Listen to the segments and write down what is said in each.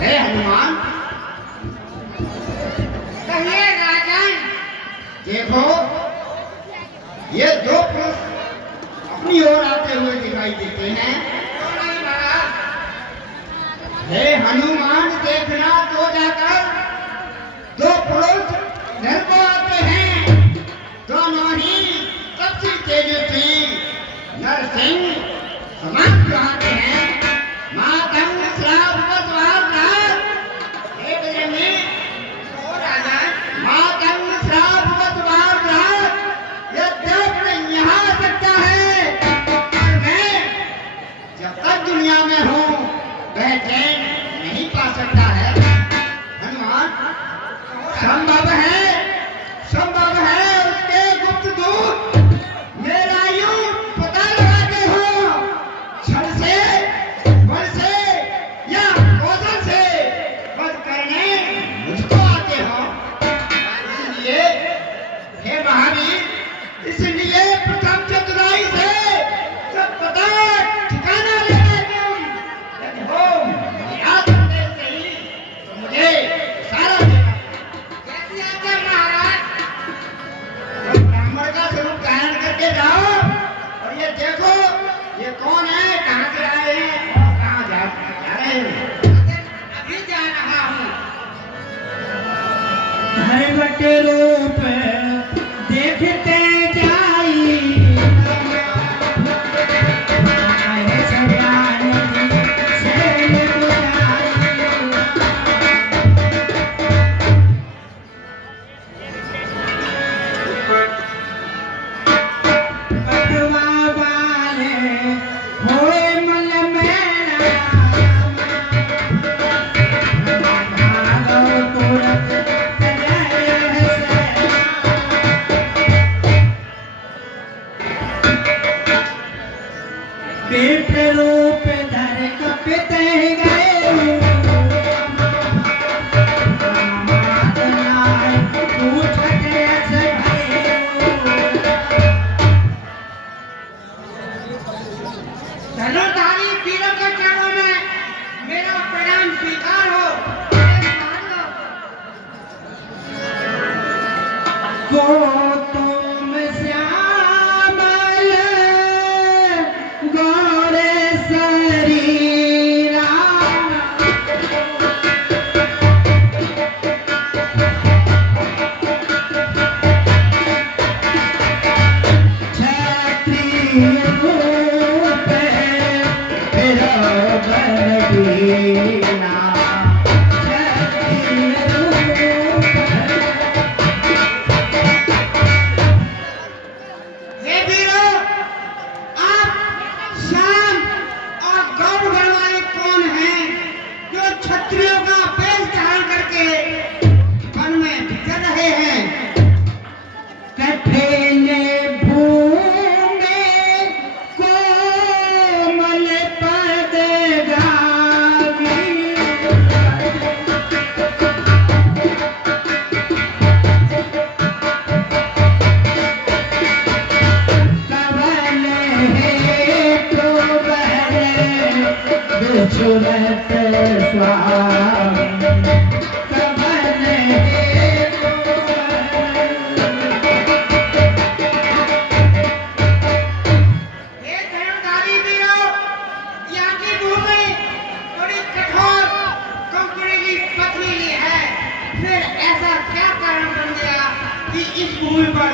हे हनुमान, कहिए राजन। देखो ये दो पुरुष अपनी ओर आते हुए दिखाई देते हैं। क्यों नहीं महाराज? हे हनुमान, देखना तो जाकर दो पुरुष घर को आते हैं। दोनों ही सबसे तेजस्वी नरसिंह समान चाहते हैं। मातंग श्रावत वार हे बजरंगी, ओ राजन, मातंग श्रावत वार यद्यपि यहाँ आ सकता है, पर मैं जब तक दुनिया में हूँ वह चैन नहीं पा सकता है। हनुमान, संभव है उसके गुप्त दूत मेरा यूं पता लगाते हो, छल से, बल से या कौशल से वध करने मुझको आते हो। इसलिए हे महावीर, इसलिए प्रथम चतुराई से सब पता ठिकाना लेना तुम। यदि हो याद करते सही तो मुझे इशारा देना। कैसी आज्ञा महाराज? तुम ब्राह्मण का स्वरूप धारण करके जाओ और ये देखो ये कौन है, कहाँ से आए हैं और कहाँ जा रहे हैं। अभी जा रहा हूँ। धरवट रूप देखते जाई, आए सजाने शैल बुलाई। पटवा वाले होए मल मेरा, भागो तुरंत जय से। पेट रूप धर कपते गए, मात नाय पूछत अस भयो। धनुर्धारी वीरों के चरणों में मेरा प्रणाम स्वीकार हो। अरे मान लो। गौतम श्यामल गौर शरीरा, क्षत्रिय रूप विरोधन कीना, क्षत्रिय रूप। हे वीरों, आप श्याम और गौर वाले कौन हैं जो क्षत्रियों का वेश धारण करके वन में विचर रहे हैं? कठिन भूमि कोमल पद गावी, कवल हेतु बर विचुरत स्वामी, कवल हेतु हे धनुर्धारी वीरों, यहाँ की भूमि बड़ी कठोर कंकड़ीली पथरीली है। फिर ऐसा क्या कारण बन गया कि इस भूमि पर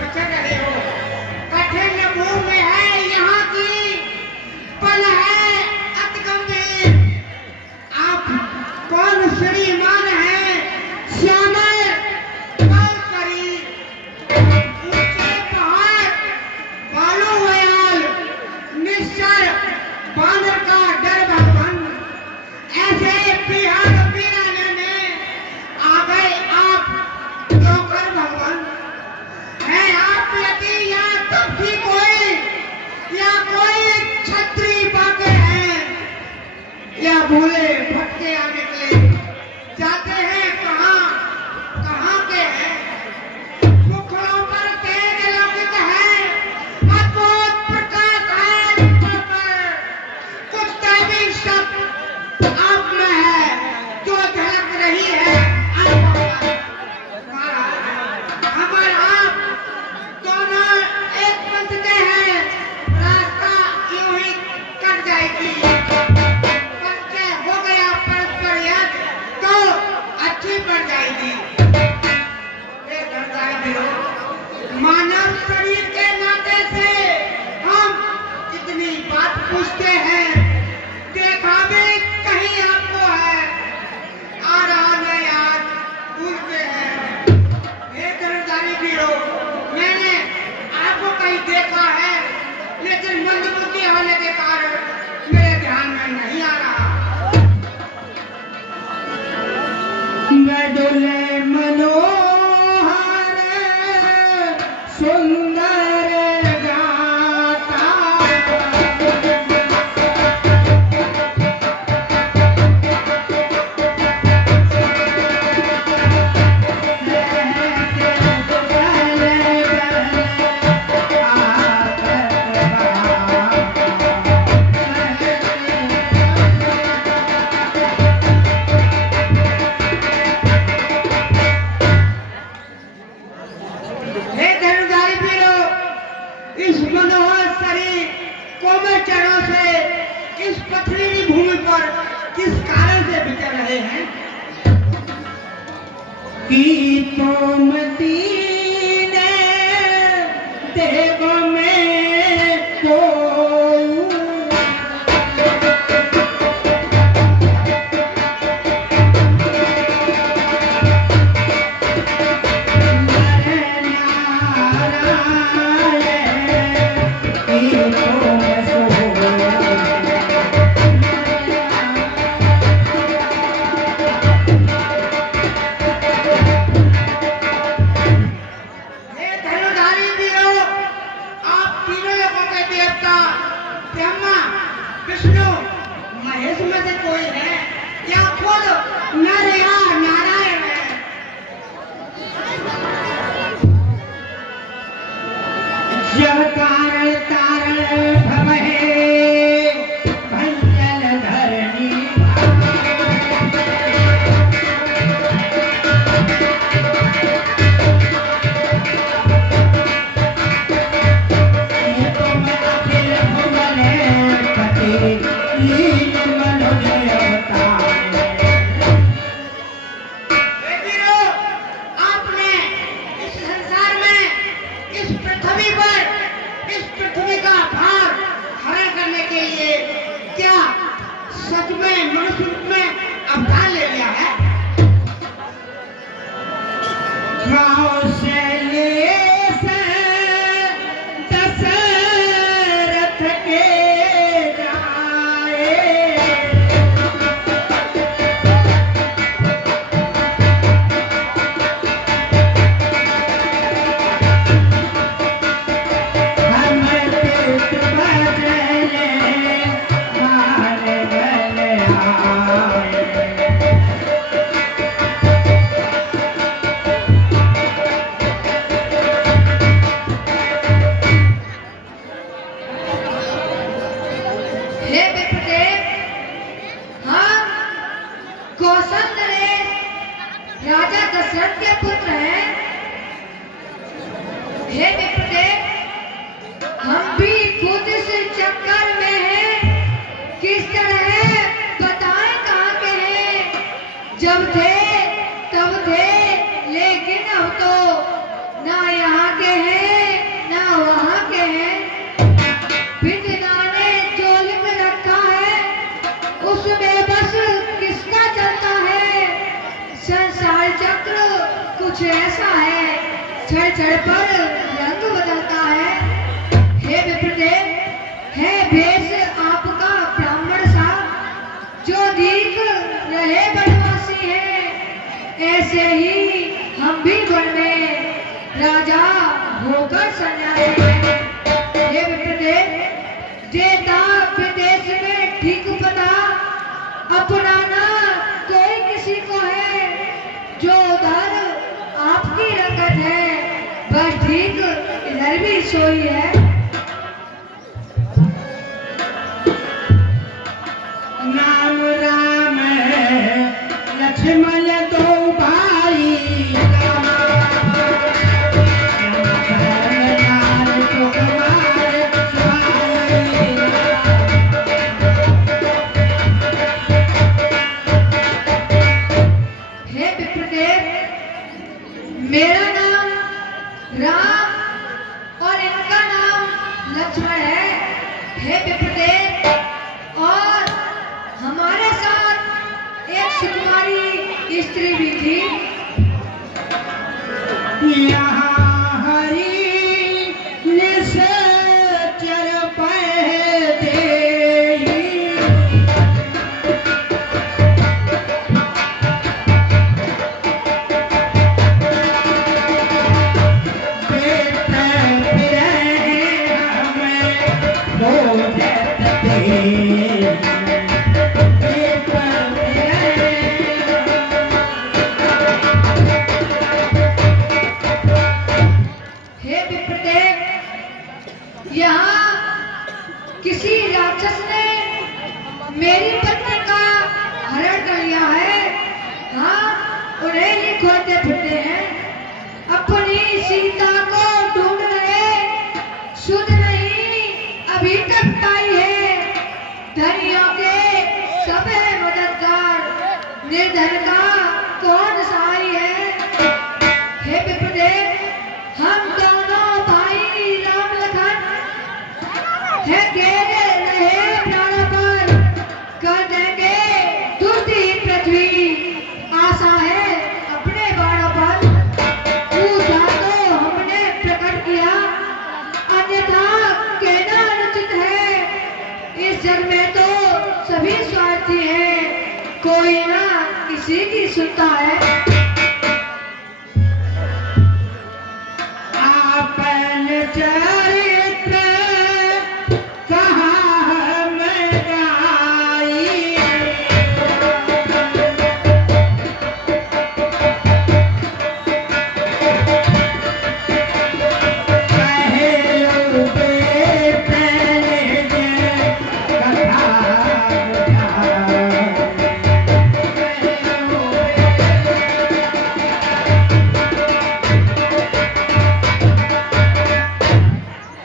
विचर रहे हो? कठिन भूमि है यहाँ की, पल है अति गंभीर। आप कौन श्रीमान हैं? श्यामल बल शरीर, ऊंचे पहाड़, बालू वयाल, निश्चर बांदर का डर भगवान। ऐसे बिहार वीराने में आ गए आप क्यों कर भगवान? है आप यदि या तब भी कोई या कोई छत्री बाके हैं या भूले भटके आ निकले, जाते हैं कहाँ कहाँ के हैं? मुखड़ों पर तेज लौकिक है, अद्भुत प्रकाश है मुखों पर, कुछ दैवी शब्द आप में है। की तुम दीने देव में को हे धनुधारी वीरों, आप तीनों लोगों के देवता ब्रह्मा, विष्णु, महेश में से कोई है या खुद नर या नारायण है? जब कारण तारण भवहे भंजन धरणी ये तुम अखिल भुवने पति लीन मनोजय अवतार। हे वीरों, आपने इस संसार में, इस पृथ्वी पर, इस पृथ्वी का भार हरण करने के लिए क्या सच में मनुष्य रूप में अवतार ले लिया है? कौशल्य से दशरथ के जाए हम तीर्थ बदले मान गले आए। हे विप्रदेव, हम कौशल नरेश राजा दशरथ के पुत्र हैं। हे विप्रदेव, हम भी खुद इस चक्कर में हैं, किस तरह बताएं कहाँ के हैं। जब थे तब थे, लेकिन अब तो ना यहाँ के हैं ना वहाँ के हैं। फितना ने जो लिख रखा है उसमें बस किसका चलता है। संसार चक्र कुछ ऐसा है, क्षण क्षण पर रंग बदलता है। हे विप्रदेव, है भेष आपका ब्राह्मण सा, जो दीख रहे बनवासी है, ऐसे ही हम भी वन में राजा होकर सन्यासी हैं। हे विप्रदेव, देता विदेश में ठीक पता, अपनाना कोई किसी को है, जो उधर आपकी रंगत है, बस ठीक इधर भी सोई है। नाम राम लक्ष्मण दो भाई राम लाल सुकुमार सुहाई। हे विप्रदेव, मेरा नाम राम और इनका नाम लक्ष्मण है। हे विप्रदेव, और हमारे साथ एक सुकुमारी स्त्री भी थी। यहाँ हरि निश्चर पै देहि। बेट फिरहि हमें बोझत देहि। बेट फिरहि हे विप्रदेव, यहाँ किसी राक्षस ने मेरी पत्नी का हरण कर लिया है। हाँ, उन्हें ही खोजते फिरते हैं, अपनी सीता को ढूंढ रहे, सुध नहीं अभी तक पाई है। धनियों के सब है मददगार, निर्धन का कौन सहाय है। कोई ना किसी की सुनता है। आपन चरित्र कहाँ हम गाई, कहेलो बेटन जे कथा बुझाई।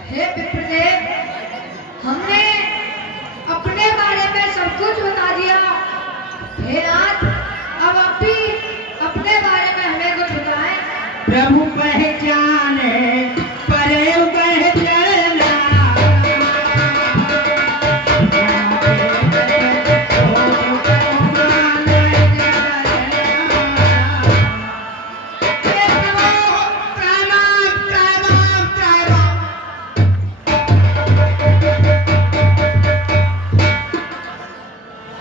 हे विप्रदेव, हमने अपने बारे में सब कुछ बता दिया। हे नाथ, अब आप भी अपने बारे में हमें कुछ बताएं। प्रभु पहचाने परे पहचाना, हे प्रभु, प्रणाम प्रणाम प्रणाम।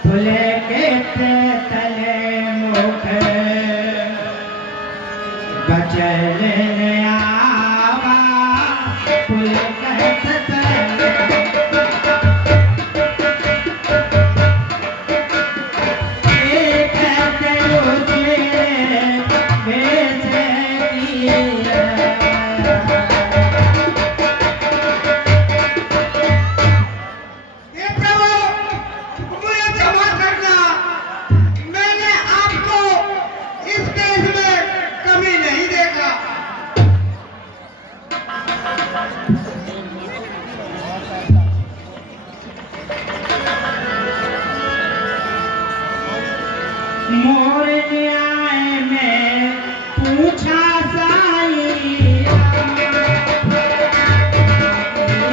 फुले के तले मुख बचले आवा, फुल के तले एक तेरे बेचे दिया। हे प्रभु, मुझे क्षमा करना। मैंने आपको इस देश में कभी नहीं देखा। मोर न्याय में पूछा साई,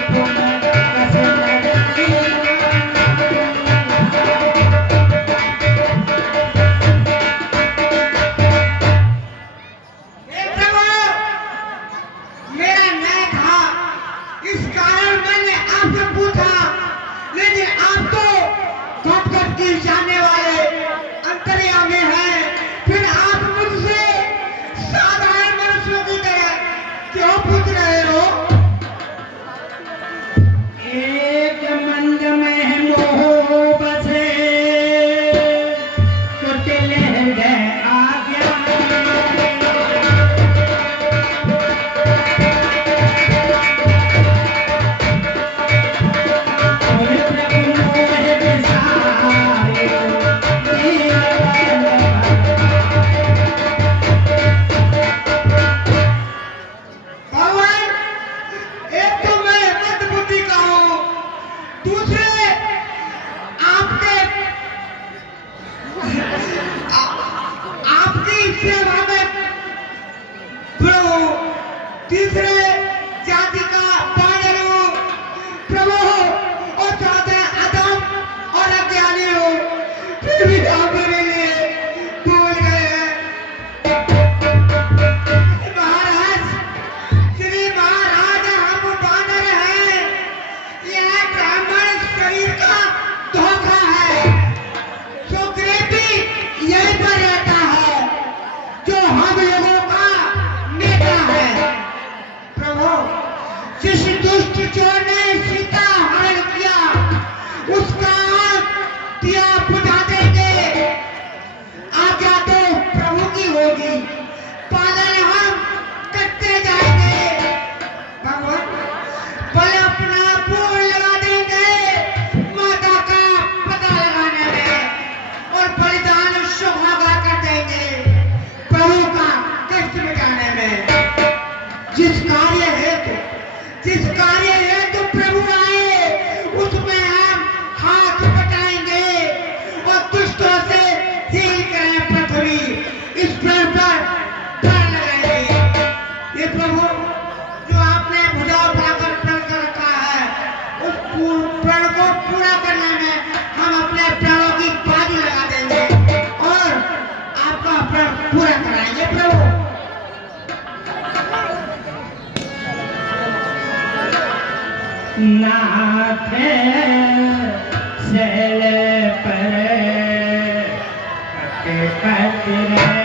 तुम कस लगी। हे प्रभु, मेरा न्याय था, इस कारण मैंने आपसे पूछा। लेकिन आप तो घट घट की जाने वाले अंतर्यामी हैं। फिर आप मुझसे साधारण मनुष्यों की तरह क्यों पूछ रहे हो? एक मंद में मोह बसे, कुटिल हृदय आज्ञा। और प्रभु मोह बिसारे, दीन भगवान, एक तो मैं मंदबुद्धि का हूँ, दूसरे आपके आपकी सेवा में प्रभु, तीसरे जाति का बानर हूँ प्रभु, और चौथे अधम और अज्ञानी हूँ। फिर भी आप मेरे लिए भूल गए हैं। महाराज, श्री महाराज, हम बानर हैं। यह ब्राह्मण शरीर का धोखा है। सुग्रीव भी यहीं पर रहता है, जो हम लोगों का नेता है। प्रभु, जिस दुष्ट चोर ने सीता हरण किया, उसका दिया बुझा देंगे। आज्ञा तो प्रभु की होगी, पालन हम करते जाएंगे। भगवान, बल अपना पूर्ण लगा देंगे माता का पता लगाने में, और बलिदान शोभा कर देंगे प्रभु का कष्ट मिटाने में। जिस कार्य हेतु प्रभु आए, उसमें हम हाथ बटाएंगे और दुष्टों से झील करें पृथ्वी। इस प्रण पर प्रण लगाएंगे। ये प्रभु, जो आपने भुजा उठाकर प्रण कर रखा है, उस प्रण को पूरा करने में हम अपने प्राणों की बाजी लगा देंगे और आपका प्रण पूरा कराएंगे प्रभु। नाथ शैल पर कतरे